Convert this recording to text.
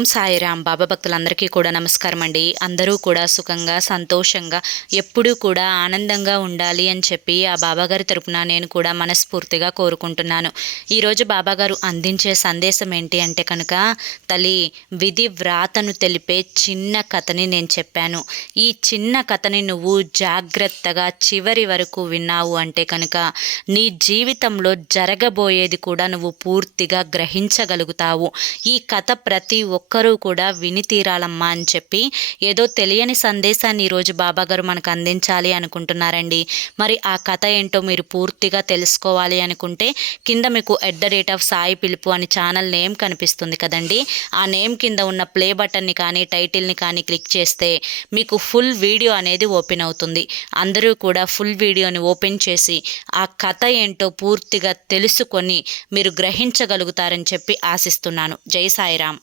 ఓం సాయిరామ్. బాబా భక్తులందరికీ కూడా నమస్కారం అండి. అందరూ కూడా సుఖంగా సంతోషంగా ఎప్పుడూ కూడా ఆనందంగా ఉండాలి అని చెప్పి ఆ బాబాగారి తరపున నేను కూడా మనస్ఫూర్తిగా కోరుకుంటున్నాను. ఈరోజు బాబాగారు అందించే సందేశం ఏంటి అంటే కనుక, తల్లి, విధి వ్రాతను తెలిపే చిన్న కథని నేను చెప్పాను. ఈ చిన్న కథని నువ్వు జాగ్రత్తగా చివరి వరకు విన్నావు అంటే కనుక నీ జీవితంలో జరగబోయేది కూడా నువ్వు పూర్తిగా గ్రహించగలుగుతావు. ఈ కథ ప్రతి ఒక్కరూ కూడా విని తీరాలమ్మా అని చెప్పి ఏదో తెలియని సందేశాన్ని ఈరోజు బాబాగారు మనకు అందించాలి అనుకుంటున్నారండి. మరి ఆ కథ ఏంటో మీరు పూర్తిగా తెలుసుకోవాలి అనుకుంటే కింద మీకు @సాయి పిలుపు అని ఛానల్ నేమ్ కనిపిస్తుంది కదండి. ఆ నేమ్ కింద ఉన్న ప్లే బటన్ని కానీ టైటిల్ని కానీ క్లిక్ చేస్తే మీకు ఫుల్ వీడియో అనేది ఓపెన్ అవుతుంది. అందరూ కూడా ఫుల్ వీడియోని ఓపెన్ చేసి ఆ కథ ఏంటో పూర్తిగా తెలుసుకొని మీరు గ్రహించగలుగుతారని చెప్పి ఆశిస్తున్నాను. జై సాయిరామ్.